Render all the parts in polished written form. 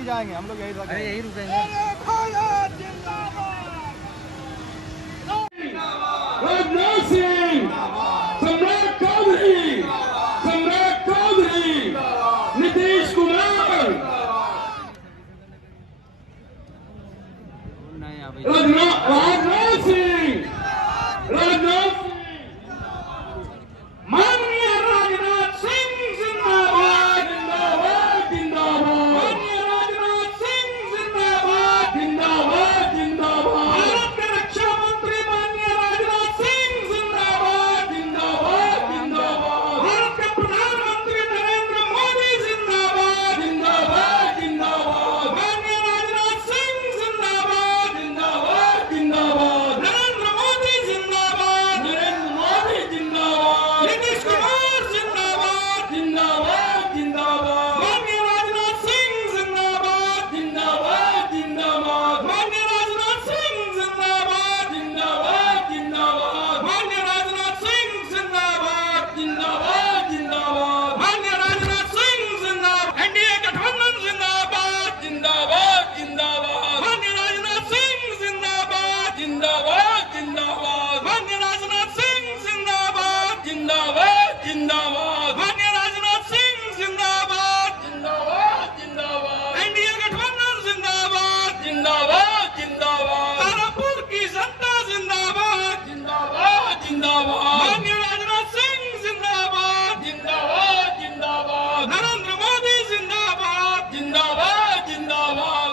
नहीं जाएंगे, हम लोग यही रुकेंगे। राजनाथ सिंह, सम्राट चौधरी, नीतीश कुमार, राजनाथ सिंह, माननीय राजनाथ सिंह जिंदाबाद, जिंदाबाद, जिंदाबाद, माननीय राजनाथ सिंह जिंदाबाद, जिंदाबाद, जिंदाबाद, भारत के रक्षा मंत्री माननीय राजनाथ सिंह जिंदाबाद, जिंदाबाद, जिंदाबाद, भारत के प्रधानमंत्री नरेंद्र मोदी जिंदाबाद, जिंदाबाद, जिंदाबाद, माननीय राजनाथ सिंह जिंदाबाद, जिंदाबाद, जिंदाबाद, नरेंद्र मोदी जिंदाबाद, नरेंद्र मोदी जिंदाबाद, नीतीश कुमार जिंदाबाद, जिंदाबाद, जिंदाबाद, माननीय राजनाथ सिंह जिंदाबाद, जिंदाबाद, जिंदाबाद, माननीय राजनाथ सिंह जिंदाबाद, जिंदाबाद, जिंदाबाद, माननीय राजनाथ सिंह जिंदाबाद, जिंदाबाद, जिंदाबाद, माननीय राजनाथ सिंह जिंदाबाद, एनडीए गठबंधन जिंदाबाद, जिंदाबाद, जिंदाबाद, माननीय राजनाथ सिंह जिंदाबाद, जिंदाबाद, जिंदाबाद, माननीय राजनाथ सिंह जिंदाबाद, जिंदाबाद, जिंदाबाद, माननीय राजनाथ सिंह जिंदाबाद, जिंदाबाद, जिंदाबाद, एनडीए गठबंधन जिंदाबाद, जिंदाबाद, जिंदाबाद, तारापुर की जनता जिंदाबाद, जिंदाबाद, जिंदाबाद, माननीय राजनाथ सिंह जिंदाबाद, जिंदाबाद, जिंदाबाद, नरेंद्र मोदी जिंदाबाद, जिंदाबाद, जिंदाबाद।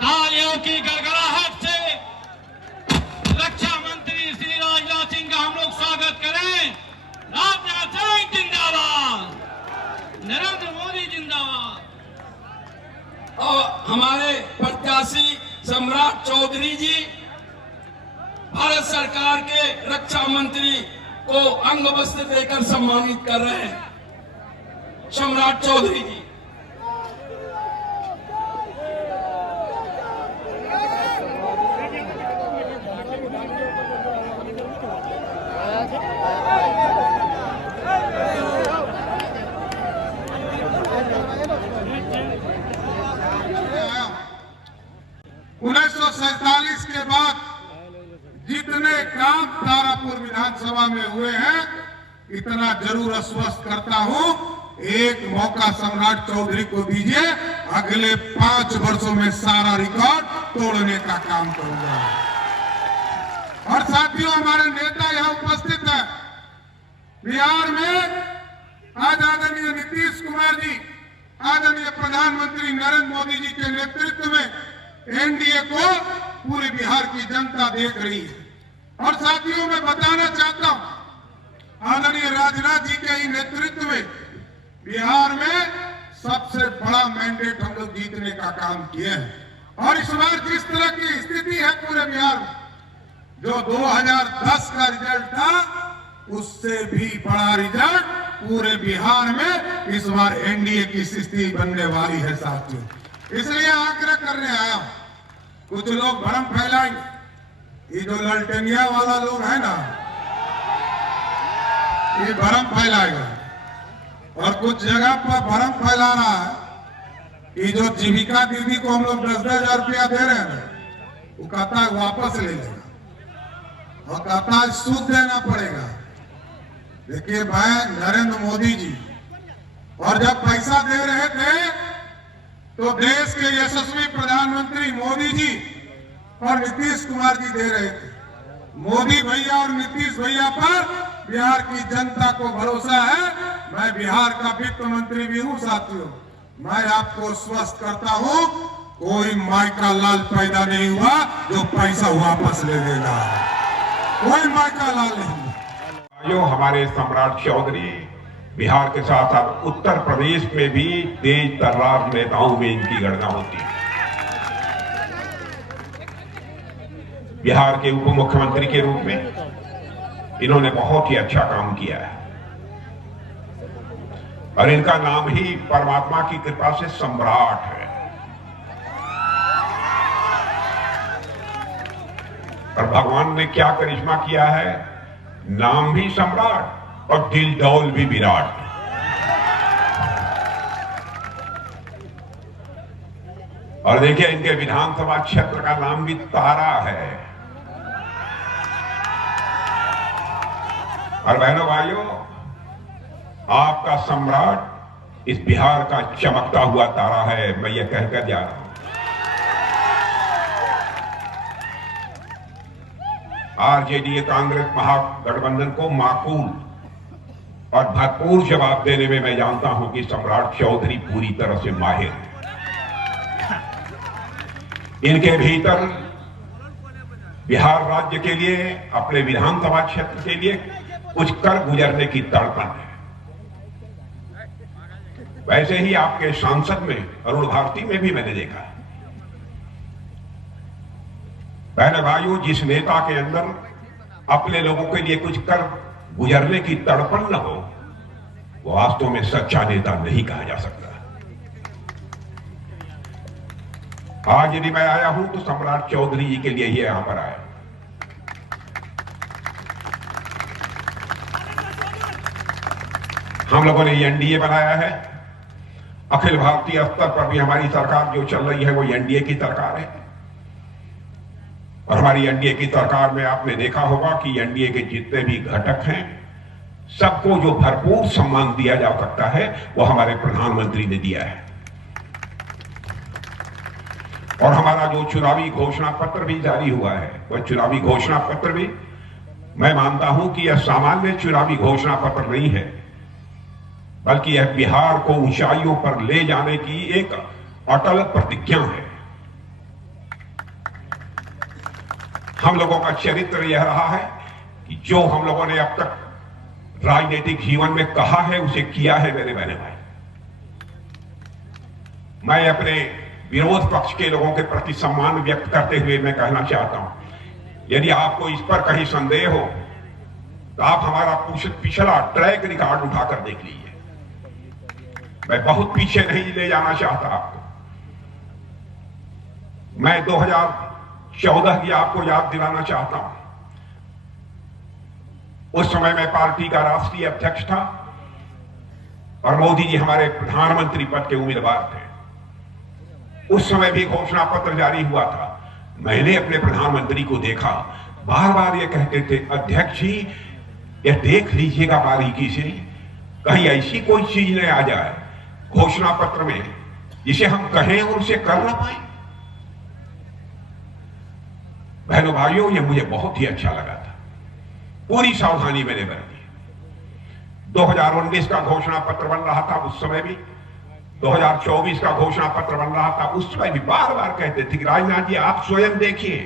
तालियों की गड़गड़ाहट से रक्षा मंत्री श्री राजनाथ सिंह का हम लोग स्वागत करें। राजनाथ सिंह जिंदाबाद, नरेंद्र मोदी जिंदाबाद। और हमारे प्रत्याशी सम्राट चौधरी जी भारत सरकार के रक्षा मंत्री को अंग वस्त्र देकर सम्मानित कर रहे हैं। सम्राट चौधरी जी। उन्नीस के बाद जितने काम तारापुर विधानसभा में हुए हैं, इतना जरूर आश्वस्त करता हूं, एक मौका सम्राट चौधरी को दीजिए, अगले 5 वर्षों में सारा रिकॉर्ड तोड़ने का काम करूंगा। और साथियों, हमारे नेता यहां उपस्थित है। बिहार में आज आदरणीय नीतीश कुमार जी, आदरणीय प्रधानमंत्री नरेंद्र मोदी जी के नेतृत्व में एनडीए को पूरे बिहार की जनता देख रही है। और साथियों, मैं बताना चाहता हूं, आदरणीय राजनाथ जी के ही नेतृत्व में बिहार में सबसे बड़ा मैंडेट हम लोग जीतने का काम किए हैं। और इस बार जिस तरह की स्थिति है पूरे बिहार में, जो 2010 का रिजल्ट था, उससे भी बड़ा रिजल्ट पूरे बिहार में इस बार एनडीए की स्थिति बनने वाली है साथियों। इसलिए आग्रह करने आया हूं, कुछ लोग भ्रम फैलाएंगे, ये जो ललटेनिया वाला लोग है ना, ये भ्रम फैलाएगा। और कुछ जगह पर भ्रम फैला रहा है कि जो जीविका दीदी को हम लोग 10-10 हजार रुपया दे रहे हैं, वो कहता है वापस ले लेगा और कहता है सूद देना पड़ेगा। देखिए भाई, नरेंद्र मोदी जी और जब पैसा दे रहे थे तो देश के यशस्वी प्रधानमंत्री मोदी जी और नीतीश कुमार जी दे रहे थे। मोदी भैया और नीतीश भैया पर बिहार की जनता को भरोसा है। मैं बिहार का वित्त मंत्री भी हूं साथियों। मैं आपको स्वस्थ करता हूं, कोई माई का लाल पैदा नहीं हुआ जो पैसा वापस ले लेगा। कोई माई का लाल नहीं। जो हमारे सम्राट चौधरी बिहार के साथ साथ उत्तर प्रदेश में भी तेज तर्रार नेताओं में इनकी गणना होती है। बिहार के उप मुख्यमंत्री के रूप में इन्होंने बहुत ही अच्छा काम किया है और इनका नाम ही परमात्मा की कृपा से सम्राट है। और भगवान ने क्या करिश्मा किया है, नाम भी सम्राट और दिल डौल भी विराट। और देखिए इनके विधानसभा क्षेत्र का नाम भी तारा है। और बहनों भाइयों, आपका सम्राट इस बिहार का चमकता हुआ तारा है, मैं ये कहकर जा रहा हूं। आरजेडी कांग्रेस महागठबंधन को माकूल और भरपूर जवाब देने में मैं जानता हूं कि सम्राट चौधरी पूरी तरह से माहिर है। इनके भीतर बिहार राज्य के लिए, अपने विधानसभा क्षेत्र के लिए कुछ कर गुजरने की तड़पन है। वैसे ही आपके सांसद में, अरुण भारती में भी मैंने देखा है। बहन भाइयों, जिस नेता के अंदर अपने लोगों के लिए कुछ कर गुजरने की तड़पन न हो, वो वास्तव में सच्चा नेता नहीं कहा जा सकता। आज यदि मैं आया हूं तो सम्राट चौधरी जी के लिए ही यहां पर आया। हम लोगों ने एनडीए बनाया है। अखिल भारतीय स्तर पर भी हमारी सरकार जो चल रही है वो एनडीए की सरकार है। और हमारी एनडीए की सरकार में आपने देखा होगा कि एनडीए के जितने भी घटक हैं, सबको जो भरपूर सम्मान दिया जा सकता है वो हमारे प्रधानमंत्री ने दिया है। और हमारा जो चुनावी घोषणा पत्र भी जारी हुआ है, वह चुनावी घोषणा पत्र भी मैं मानता हूं कि यह सामान्य चुनावी घोषणा पत्र नहीं है, बल्कि यह बिहार को ऊंचाइयों पर ले जाने की एक अटल प्रतिज्ञा है। हम लोगों का चरित्र यह रहा है कि जो हम लोगों ने अब तक राजनीतिक जीवन में कहा है उसे किया है। मेरे बहने भाई, मैं अपने विरोध पक्ष के लोगों के प्रति सम्मान व्यक्त करते हुए मैं कहना चाहता हूं, यदि आपको इस पर कहीं संदेह हो तो आप हमारा पिछला ट्रैक रिकॉर्ड उठाकर देख लीजिए। मैं बहुत पीछे नहीं ले जाना चाहता आपको। मैं 2014 की आपको याद दिलाना चाहता हूं। उस समय मैं पार्टी का राष्ट्रीय अध्यक्ष था और मोदी जी हमारे प्रधानमंत्री पद के उम्मीदवार थे। उस समय भी घोषणा पत्र जारी हुआ था। मैंने अपने प्रधानमंत्री को देखा, बार बार ये कहते थे, अध्यक्ष जी ये देख लीजिएगा बारीकी से, कहीं ऐसी कोई चीज न आ जाए घोषणा पत्र में जिसे हम कहें और उसे कर ना पाए। बहनों भाइयों, ये मुझे बहुत ही अच्छा लगा था। पूरी सावधानी मैंने बरती। 2019 का घोषणा पत्र बन रहा था, उस समय भी 2024 का घोषणा पत्र बन रहा था, उस समय भी बार बार कहते थे कि राजनाथ जी आप स्वयं देखिए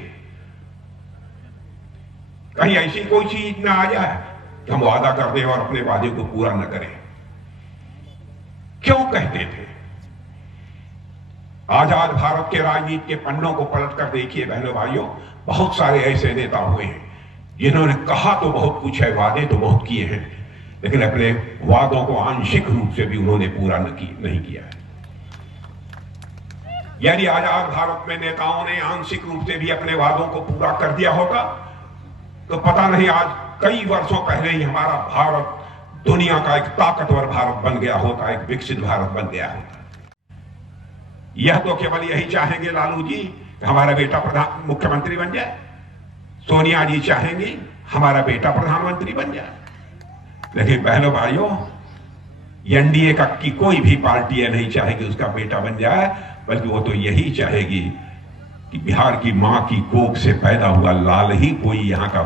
कहीं ऐसी कोई चीज ना आ जाए कि हम वादा कर दें और अपने वादे को पूरा न करें। क्यों कहते थे? आजाद भारत के राजनीति के पन्नों को पलट कर देखिए बहनों भाइयों, बहुत सारे ऐसे नेता हुए हैं जिन्होंने कहा तो बहुत कुछ है, वादे तो बहुत किए हैं, लेकिन अपने वादों को आंशिक रूप से भी उन्होंने पूरा नहीं किया है। यदि आजाद भारत में नेताओं ने आंशिक रूप से भी अपने वादों को पूरा कर दिया होता तो पता नहीं आज कई वर्षों पहले ही हमारा भारत दुनिया का एक ताकतवर भारत बन गया होता, एक विकसित भारत बन गया होता। यह तो केवल यही चाहेंगे लालू जी कि हमारा बेटा मुख्यमंत्री बन जाए, सोनिया जी चाहेंगी हमारा बेटा प्रधानमंत्री बन जाए, लेकिन बहनों भाइयों एनडीए का की कोई भी पार्टी यह नहीं चाहेगी उसका बेटा बन जाए, बल्कि वो तो यही चाहेगी कि बिहार की मां की कोख से पैदा हुआ लाल ही कोई यहाँ का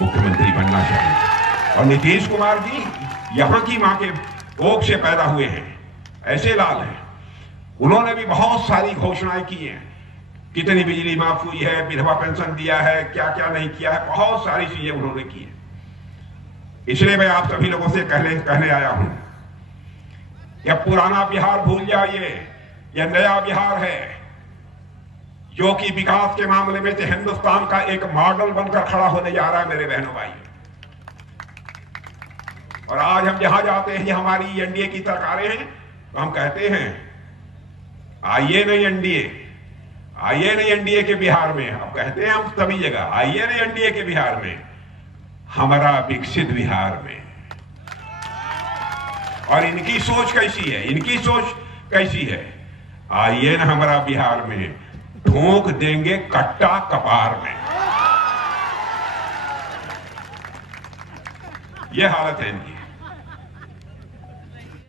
मुख्यमंत्री बनना चाहिए। और नीतीश कुमार जी यहाँ की मां के कोख से पैदा हुए हैं, ऐसे लाल हैं। उन्होंने भी बहुत सारी घोषणाएं की हैं, कितनी बिजली माफ हुई है, विधवा पेंशन दिया है, क्या क्या नहीं किया है, बहुत सारी चीजें उन्होंने की है। इसलिए मैं आप सभी लोगों से कहने आया हूं, यह पुराना बिहार भूल जाइए, यह नया बिहार है जो कि विकास के मामले में हिंदुस्तान का एक मॉडल बनकर खड़ा होने जा रहा है मेरे बहनों भाई। और आज हम जहां जाते हैं, हमारी एनडीए की सरकारें हैं, तो हम कहते हैं आइए नहीं एनडीए, आइए नहीं एनडीए के बिहार में। अब कहते हैं हम सभी जगह आइए नहीं एनडीए के बिहार में, हमारा विकसित बिहार में। और इनकी सोच कैसी है, इनकी सोच कैसी है? आइए ना हमारा बिहार में, ठोक देंगे कट्टा कपार में। ये हालत है इनकी।